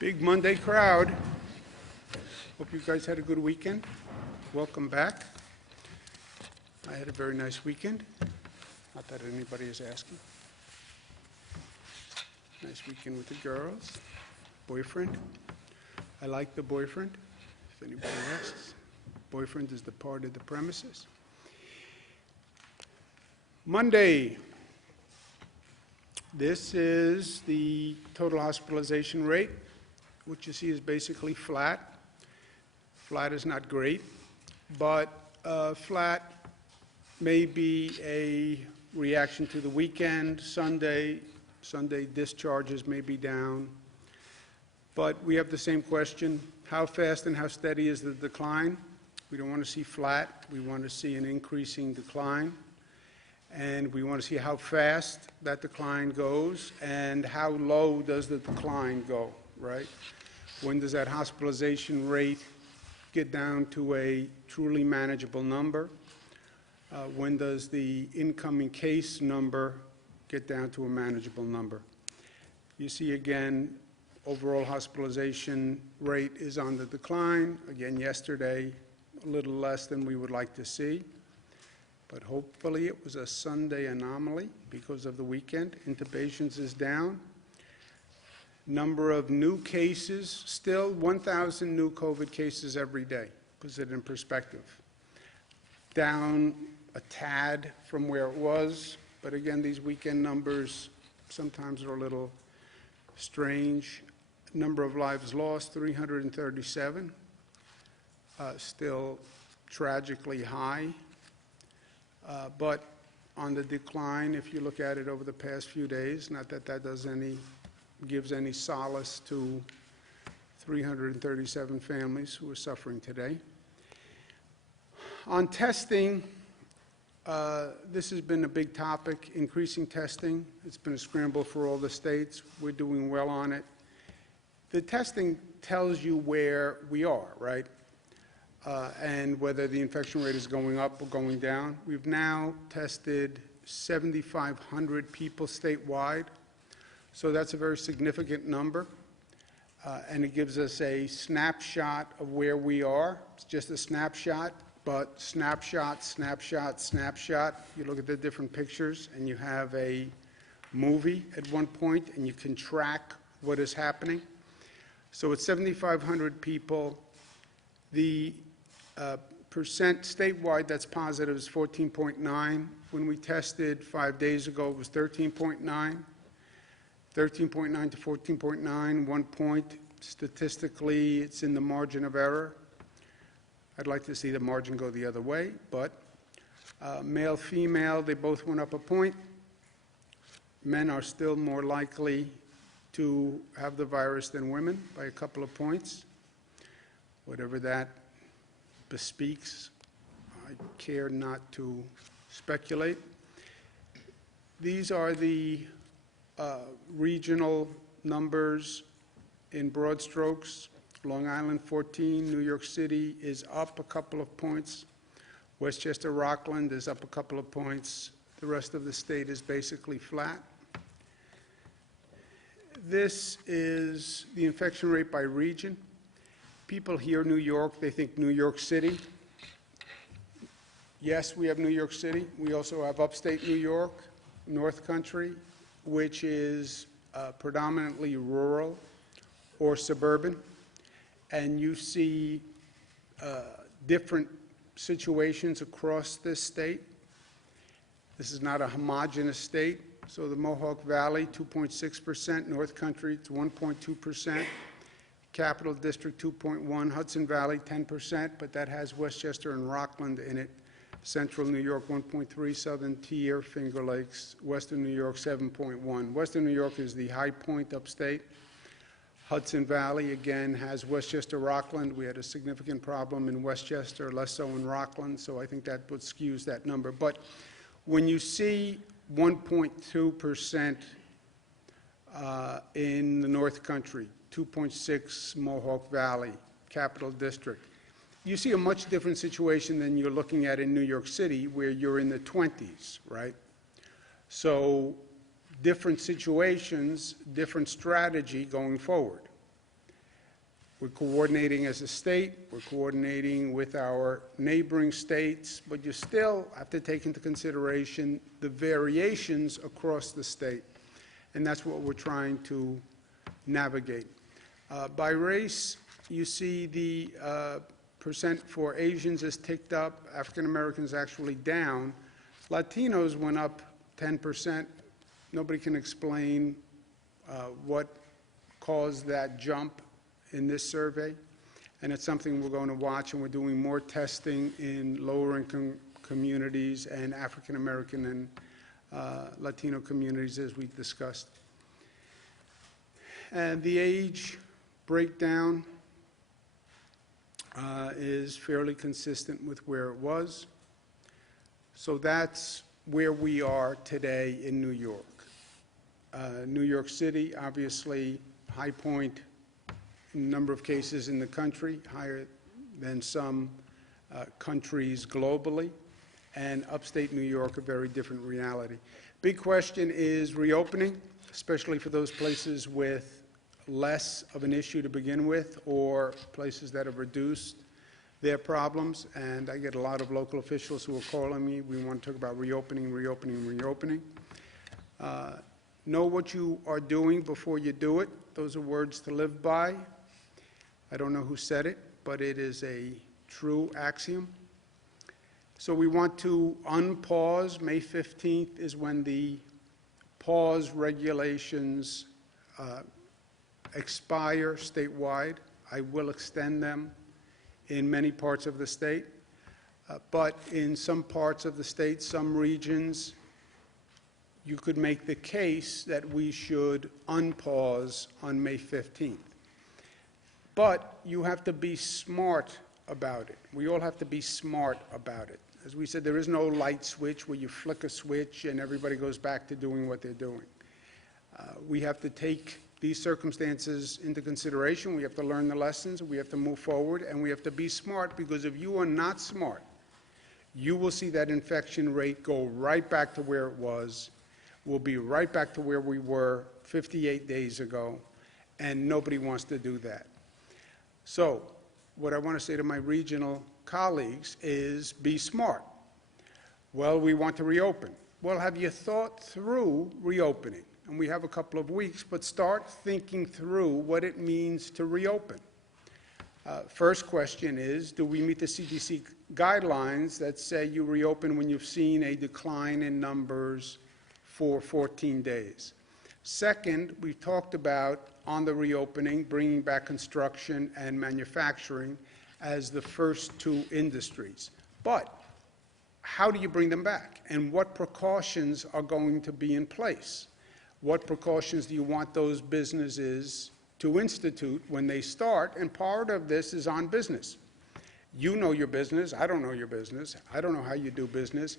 Big Monday crowd. Hope you guys had a good weekend. Welcome back. I had a very nice weekend. Not that anybody is asking. Nice weekend with the girls. Boyfriend. I like the boyfriend, if anybody asks. Boyfriend is the part of the premises. Monday. This is the total hospitalization rate. What you see is basically flat. Flat is not great, but flat may be a reaction to the weekend. Sunday discharges may be down. But we have the same question: how fast and how steady is the decline? We don't want to see flat. We want to see an increasing decline. And we want to see how fast that decline goes and how low does the decline go, right? When does that hospitalization rate get down to a truly manageable number? When does the incoming case number get down to a manageable number? You see again, overall hospitalization rate is on the decline. Again, yesterday, a little less than we would like to see. But hopefully it was a Sunday anomaly because of the weekend. Intubations is down. Number of new cases, still 1,000 new COVID cases every day. Puts it in perspective. Down a tad from where it was, but again, these weekend numbers sometimes are a little strange. Number of lives lost, 337. Still tragically high. But on the decline, if you look at it over the past few days, not that that gives any solace to 337 families who are suffering today. On testing, this has been a big topic, increasing testing. It's been a scramble for all the states. We're doing well on it. The testing tells you where we are, right? And whether the infection rate is going up or going down. We've now tested 7,500 people statewide, so that's a very significant number, and it gives us a snapshot of where we are. It's just a snapshot, but snapshot, snapshot, snapshot. You look at the different pictures, and you have a movie at one point, and you can track what is happening. So it's 7,500 people. The percent statewide that's positive is 14.9. When we tested 5 days ago, it was 13.9. 13.9 to 14.9, 1 point. Statistically, it's in the margin of error. I'd like to see the margin go the other way, but male, female, they both went up a point. Men are still more likely to have the virus than women by a couple of points. Whatever that bespeaks, I care not to speculate. These are the regional numbers in broad strokes. Long Island 14, New York City is up a couple of points. Westchester, Rockland is up a couple of points. The rest of the state is basically flat. This is the infection rate by region. People hear New York, they think New York City. Yes, we have New York City. We also have upstate New York, North Country, which is predominantly rural or suburban. And you see different situations across this state. This is not a homogeneous state. So the Mohawk Valley, 2.6%, North Country, it's 1.2%. Capital District 2.1, Hudson Valley 10%, but that has Westchester and Rockland in it. Central New York 1.3, Southern Tier, Finger Lakes, Western New York 7.1. Western New York is the high point upstate. Hudson Valley again has Westchester, Rockland. We had a significant problem in Westchester, less so in Rockland, so I think that would skews that number. But when you see 1.2% in the North Country, 2.6 Mohawk Valley, Capital District. You see a much different situation than you're looking at in New York City, where you're in the 20s, right? So different situations, different strategy going forward. We're coordinating as a state, we're coordinating with our neighboring states, but you still have to take into consideration the variations across the state, and that's what we're trying to navigate. By race, you see the percent for Asians is ticked up, African Americans actually down. Latinos went up 10%. Nobody can explain what caused that jump in this survey, and it's something we're going to watch, and we're doing more testing in lower income communities and African American and Latino communities, as we discussed. And the age breakdown is fairly consistent with where it was. So that's where we are today in New York. New York City, obviously, high point number of cases in the country, higher than some countries globally, and upstate New York, a very different reality. Big question is reopening, especially for those places with less of an issue to begin with, or places that have reduced their problems. And I get a lot of local officials who are calling me. We want to talk about reopening, reopening, reopening. Know what you are doing before you do it. Those are words to live by. I don't know who said it, but it is a true axiom. So we want to unpause. May 15th is when the pause regulations expire statewide. I will extend them in many parts of the state, but in some parts of the state, some regions, you could make the case that we should unpause on May 15th. But you have to be smart about it. We all have to be smart about it. As we said, there is no light switch where you flick a switch and everybody goes back to doing what they're doing. We have to take these circumstances into consideration. We have to learn the lessons. We have to move forward, and we have to be smart, because if you are not smart, you will see that infection rate go right back to where it was. We'll be right back to where we were 58 days ago, and nobody wants to do that. So what I want to say to my regional colleagues is be smart. Well, we want to reopen. Well, have you thought through reopening? And we have a couple of weeks, but start thinking through what it means to reopen. First question is, do we meet the CDC guidelines that say you reopen when you've seen a decline in numbers for 14 days? Second, we talked about, on the reopening, bringing back construction and manufacturing as the first two industries. But how do you bring them back? And what precautions are going to be in place? What precautions do you want those businesses to institute when they start? And part of this is on business. You know your business. I don't know your business. I don't know how you do business.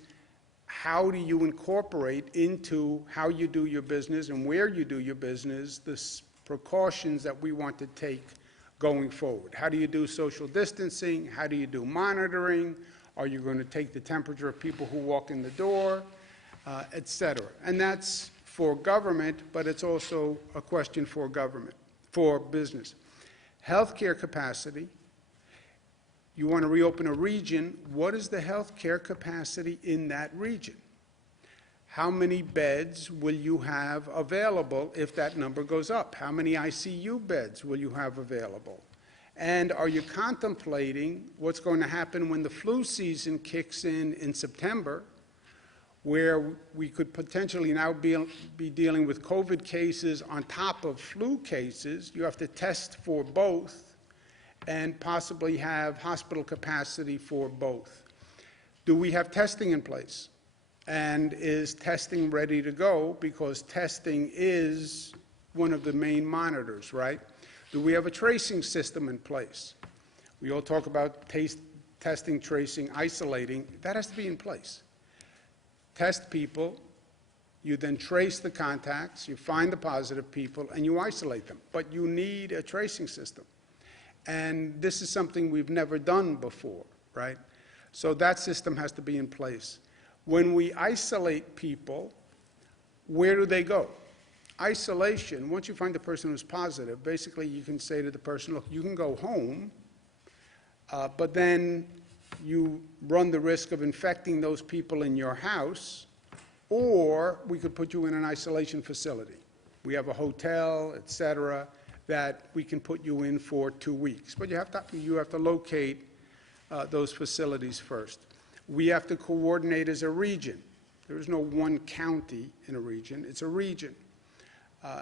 How do you incorporate into how you do your business and where you do your business the precautions that we want to take going forward? How do you do social distancing? How do you do monitoring? Are you going to take the temperature of people who walk in the door, et cetera? And that's for government, but it's also a question for government, for business. Healthcare capacity. You want to reopen a region. What is the healthcare capacity in that region? How many beds will you have available if that number goes up? How many ICU beds will you have available? And are you contemplating what's going to happen when the flu season kicks in September, where we could potentially now be dealing with COVID cases on top of flu cases? You have to test for both and possibly have hospital capacity for both. Do we have testing in place? And is testing ready to go? Because testing is one of the main monitors, right? Do we have a tracing system in place? We all talk about testing, tracing, isolating. That has to be in place. Test people, you then trace the contacts, you find the positive people, and you isolate them. But you need a tracing system. And this is something we've never done before, right? So that system has to be in place. When we isolate people, where do they go? Isolation, once you find the person who's positive, basically you can say to the person, look, you can go home, but then you run the risk of infecting those people in your house, or we could put you in an isolation facility. We have a hotel, et cetera, that we can put you in for 2 weeks. But you have to locate those facilities first. We have to coordinate as a region. There is no one county in a region, it's a region.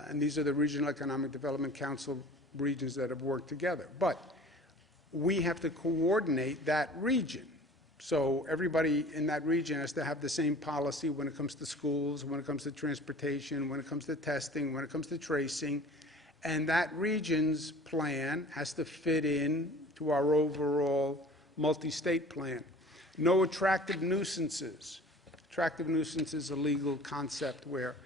And these are the Regional Economic Development Council regions that have worked together. But we have to coordinate that region. So everybody in that region has to have the same policy when it comes to schools, when it comes to transportation, when it comes to testing, when it comes to tracing. And that region's plan has to fit in to our overall multi-state plan. No attractive nuisances. Attractive nuisance is a legal concept where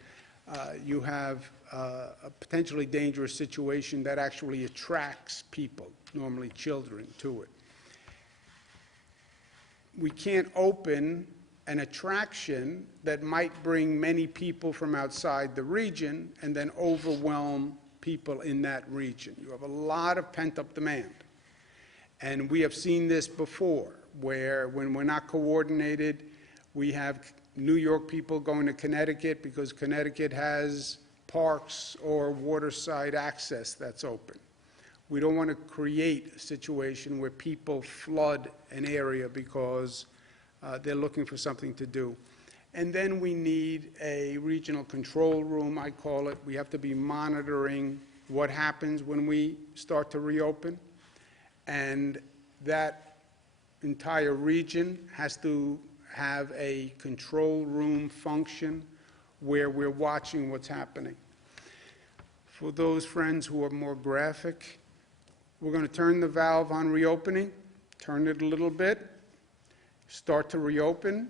you have a potentially dangerous situation that actually attracts people, normally children, to it. We can't open an attraction that might bring many people from outside the region and then overwhelm people in that region. You have a lot of pent-up demand. And we have seen this before, where when we're not coordinated, we have New York people going to Connecticut because Connecticut has parks or waterside access that's open. We don't want to create a situation where people flood an area because they're looking for something to do. And then we need a regional control room, I call it. We have to be monitoring what happens when we start to reopen. And that entire region has to have a control room function where we're watching what's happening. For those friends who are more graphic, we're going to turn the valve on reopening, turn it a little bit, start to reopen,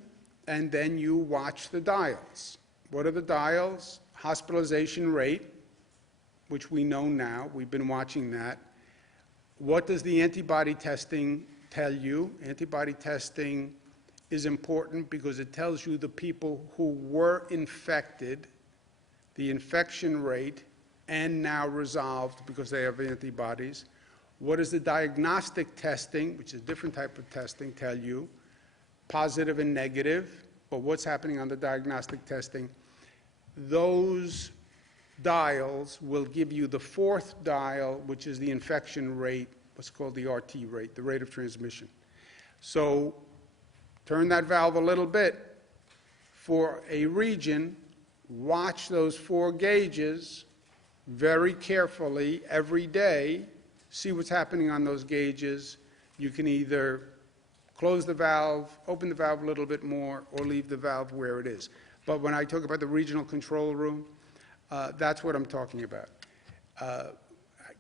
and then you watch the dials. What are the dials? Hospitalization rate, which we know now. We've been watching that. What does the antibody testing tell you? Antibody testing is important because it tells you the people who were infected, the infection rate, and now resolved because they have antibodies. What does the diagnostic testing, which is a different type of testing, tell you? Positive and negative, but what's happening on the diagnostic testing? Those dials will give you the fourth dial, which is the infection rate, what's called the RT rate, the rate of transmission. So turn that valve a little bit. For a region, watch those 4 gauges very carefully every day, see what's happening on those gauges. You can either close the valve, open the valve a little bit more, or leave the valve where it is. But when I talk about the regional control room, that's what I'm talking about.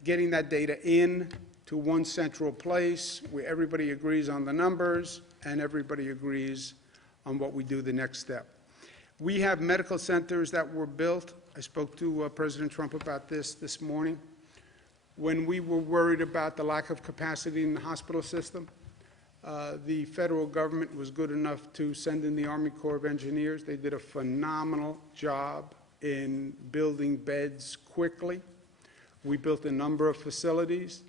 Getting that data in to one central place where everybody agrees on the numbers and everybody agrees on what we do the next step. We have medical centers that were built. I spoke to President Trump about this morning. When we were worried about the lack of capacity in the hospital system, the federal government was good enough to send in the Army Corps of Engineers. They did a phenomenal job in building beds quickly. We built a number of facilities.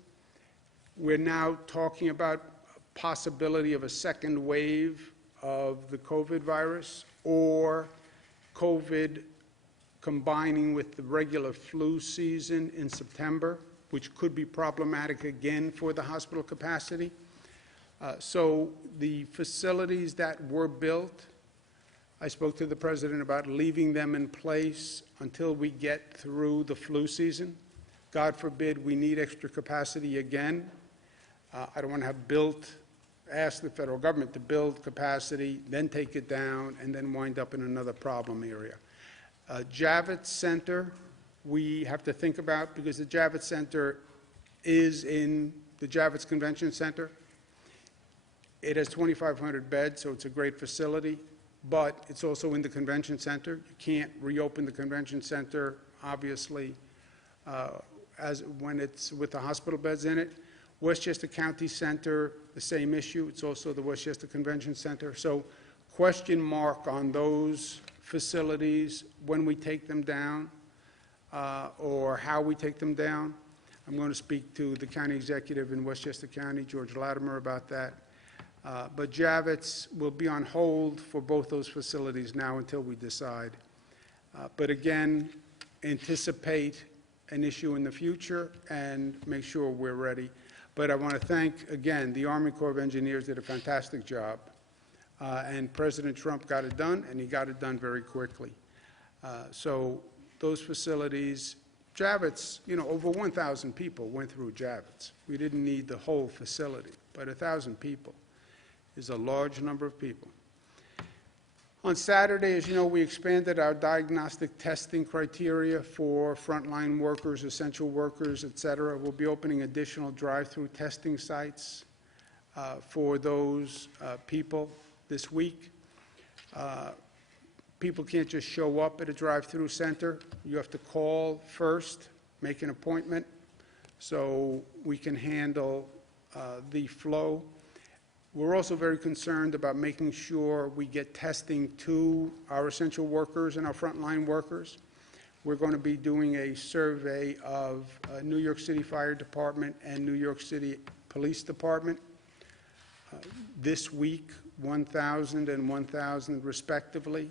We're now talking about a possibility of a second wave of the COVID virus, or COVID combining with the regular flu season in September, which could be problematic again for the hospital capacity. So the facilities that were built, I spoke to the President about leaving them in place until we get through the flu season. God forbid we need extra capacity again. I don't want to have ask the federal government to build capacity, then take it down, and then wind up in another problem area. Javits Center, we have to think about, because the Javits Center is in the Javits Convention Center. It has 2,500 beds, so it's a great facility, but it's also in the convention center. You can't reopen the convention center, obviously, when it's with the hospital beds in it. Westchester County Center, the same issue. It's also the Westchester Convention Center. So question mark on those facilities when we take them down. or how we take them down. I'm going to speak to the county executive in Westchester County, George Latimer, about that. But Javits will be on hold for both those facilities now until we decide. But again, anticipate an issue in the future and make sure we're ready. But I want to thank, again, the Army Corps of Engineers did a fantastic job. And President Trump got it done, and he got it done very quickly. So those facilities, Javits, over 1,000 people went through Javits. We didn't need the whole facility, but 1,000 people is a large number of people. On Saturday, as you know, we expanded our diagnostic testing criteria for frontline workers, essential workers, et cetera. We'll be opening additional drive-through testing sites for those people this week. People can't just show up at a drive-through center. You have to call first, make an appointment, so we can handle the flow. We're also very concerned about making sure we get testing to our essential workers and our frontline workers. We're going to be doing a survey of New York City Fire Department and New York City Police Department this week, 1,000 and 1,000 respectively.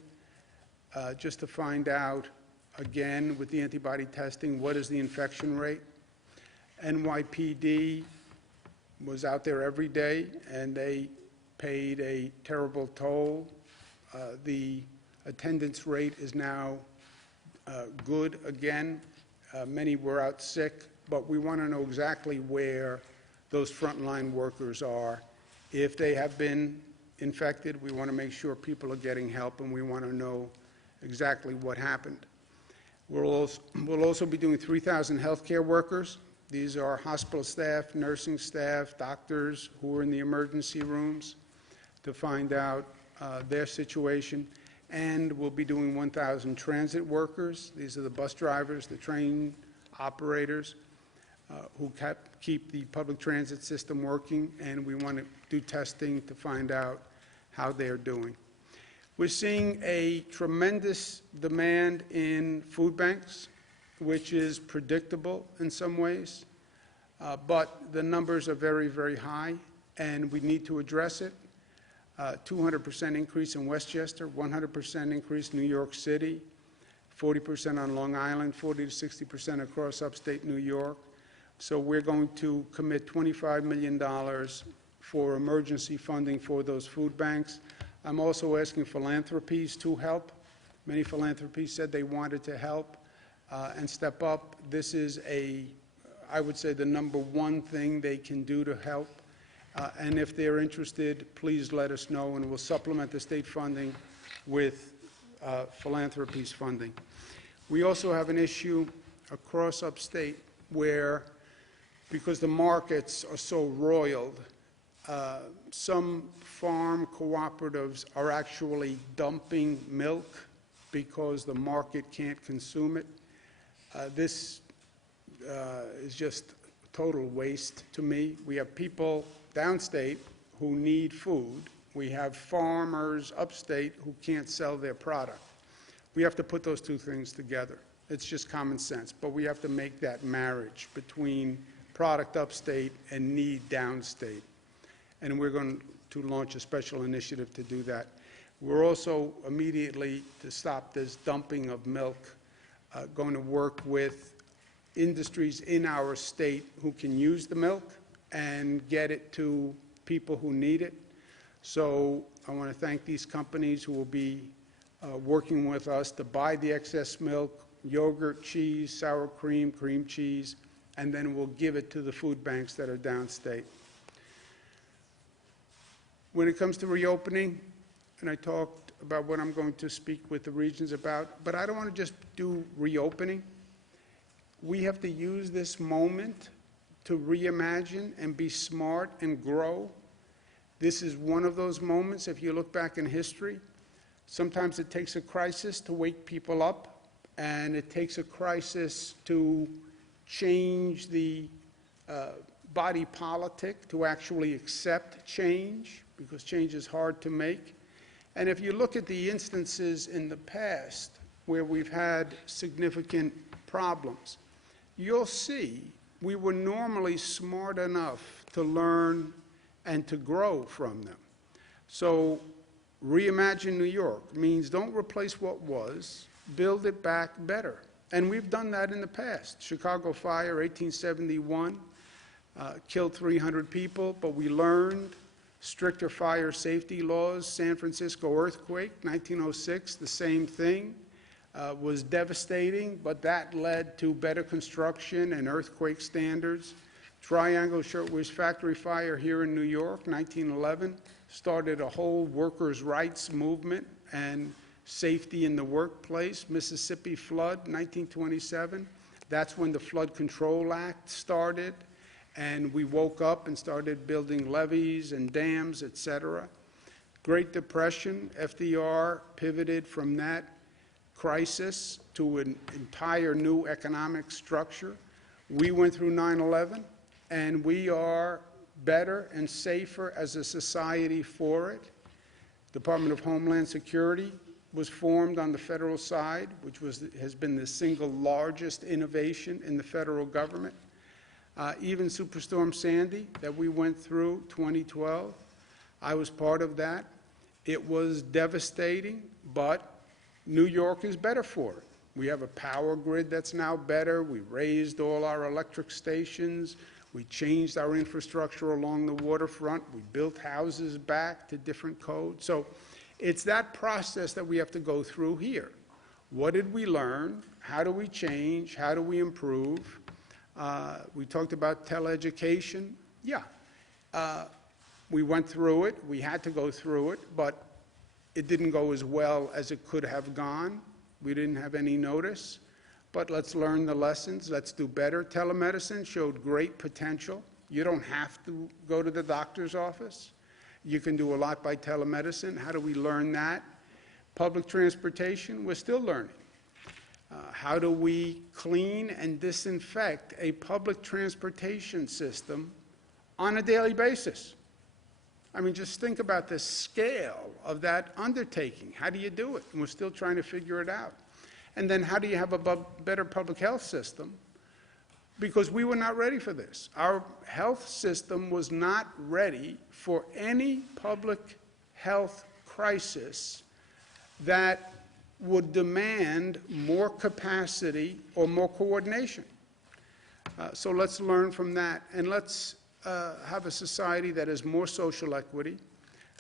Just to find out, again, with the antibody testing, what is the infection rate. NYPD was out there every day, and they paid a terrible toll. The attendance rate is now good again. Many were out sick, but we want to know exactly where those frontline workers are. If they have been infected, we want to make sure people are getting help, and we want to know exactly what happened. We'll also be doing 3,000 healthcare workers. These are hospital staff, nursing staff, doctors who are in the emergency rooms to find out their situation. And we'll be doing 1,000 transit workers. These are the bus drivers, the train operators who keep the public transit system working, and we want to do testing to find out how they're doing. We're seeing a tremendous demand in food banks, which is predictable in some ways, but the numbers are very, very high, and we need to address it. 200% increase in Westchester, 100% increase in New York City, 40% on Long Island, 40 to 60% across upstate New York. So we're going to commit $25 million for emergency funding for those food banks. I'm also asking philanthropies to help. Many philanthropies said they wanted to help and step up. This is I would say, the number one thing they can do to help. And if they're interested, please let us know, and we'll supplement the state funding with philanthropies funding. We also have an issue across upstate where, because the markets are so roiled, some farm cooperatives are actually dumping milk because the market can't consume it. This is just total waste to me. We have people downstate who need food. We have farmers upstate who can't sell their product. We have to put those two things together. It's just common sense, but we have to make that marriage between product upstate and need downstate. And we're going to launch a special initiative to do that. We're also immediately, to stop this dumping of milk, going to work with industries in our state who can use the milk and get it to people who need it. So I want to thank these companies who will be working with us to buy the excess milk, yogurt, cheese, sour cream, cream cheese, and then we'll give it to the food banks that are downstate. When it comes to reopening, and I talked about what I'm going to speak with the regions about, but I don't want to just do reopening. We have to use this moment to reimagine and be smart and grow. This is one of those moments, if you look back in history, sometimes it takes a crisis to wake people up, and it takes a crisis to change the body politic to actually accept change, because change is hard to make. And if you look at the instances in the past where we've had significant problems, you'll see we were normally smart enough to learn and to grow from them. So reimagine New York means don't replace what was, build it back better. And we've done that in the past. Chicago fire, 1871, killed 300 people, but we learned stricter fire safety laws. San Francisco earthquake, 1906, the same thing. Was devastating, but that led to better construction and earthquake standards. Triangle Shirtwaist Factory fire here in New York, 1911, started a whole workers' rights movement and safety in the workplace. Mississippi flood, 1927, that's when the Flood Control Act started, and we woke up and started building levees and dams, etc. Great Depression, FDR pivoted from that crisis to an entire new economic structure. We went through 9/11, and we are better and safer as a society for it. Department of Homeland Security was formed on the federal side, which has been the single largest innovation in the federal government. Even Superstorm Sandy that we went through, 2012, I was part of that. It was devastating, but New York is better for it. We have a power grid that's now better. We raised all our electric stations. We changed our infrastructure along the waterfront. We built houses back to different codes. So it's that process that we have to go through here. What did we learn? How do we change? How do we improve? We talked about teleeducation. Yeah, we went through it. We had to go through it, but it didn't go as well as it could have gone. We didn't have any notice, but let's learn the lessons. Let's do better. Telemedicine showed great potential. You don't have to go to the doctor's office. You can do a lot by telemedicine. How do we learn that? Public transportation, we're still learning. How do we clean and disinfect a public transportation system on a daily basis? I mean, just think about the scale of that undertaking. How do you do it? And we're still trying to figure it out. And then how do you have a better public health system? Because we were not ready for this. Our health system was not ready for any public health crisis that would demand more capacity or more coordination. So let's learn from that, and let's have a society that has more social equity.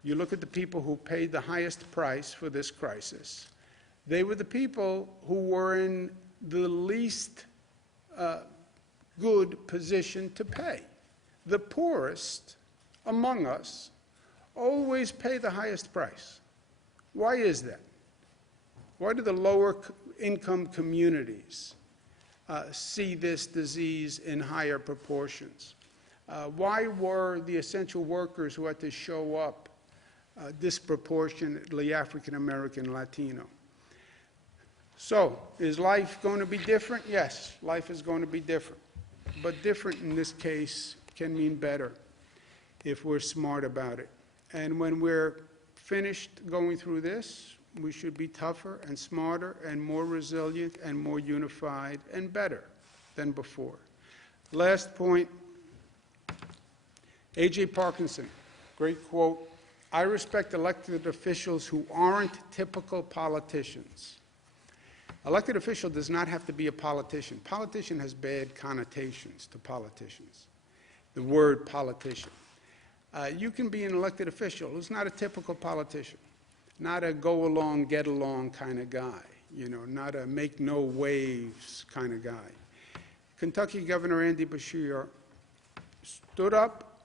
You look at the people who paid the highest price for this crisis. They were the people who were in the least good position to pay. The poorest among us always pay the highest price. Why is that? Why do the lower income communities see this disease in higher proportions? Why were the essential workers who had to show up disproportionately African American, Latino? So, is life going to be different? Yes, life is going to be different. But different in this case can mean better if we're smart about it. And when we're finished going through this, we should be tougher and smarter and more resilient and more unified and better than before. Last point, A.J. Parkinson, great quote, "I respect elected officials who aren't typical politicians." Elected official does not have to be a politician. Politician has bad connotations to politicians, the word politician. You can be an elected official who's not a typical politician, not a go-along, get-along kind of guy, you know, not a make-no-waves kind of guy. Kentucky Governor Andy Beshear stood up,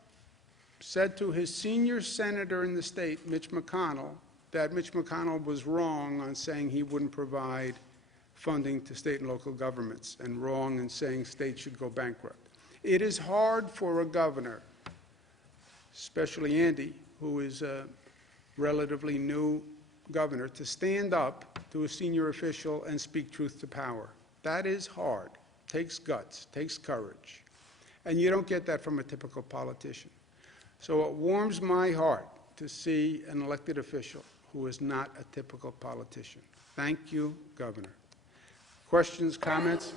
said to his senior senator in the state, Mitch McConnell, that Mitch McConnell was wrong on saying he wouldn't provide funding to state and local governments, and wrong in saying states should go bankrupt. It is hard for a governor, especially Andy, who is a relatively new governor, to stand up to a senior official and speak truth to power. That is hard. Takes guts, takes courage. And you don't get that from a typical politician. So it warms my heart to see an elected official who is not a typical politician. Thank you, Governor. Questions, comments?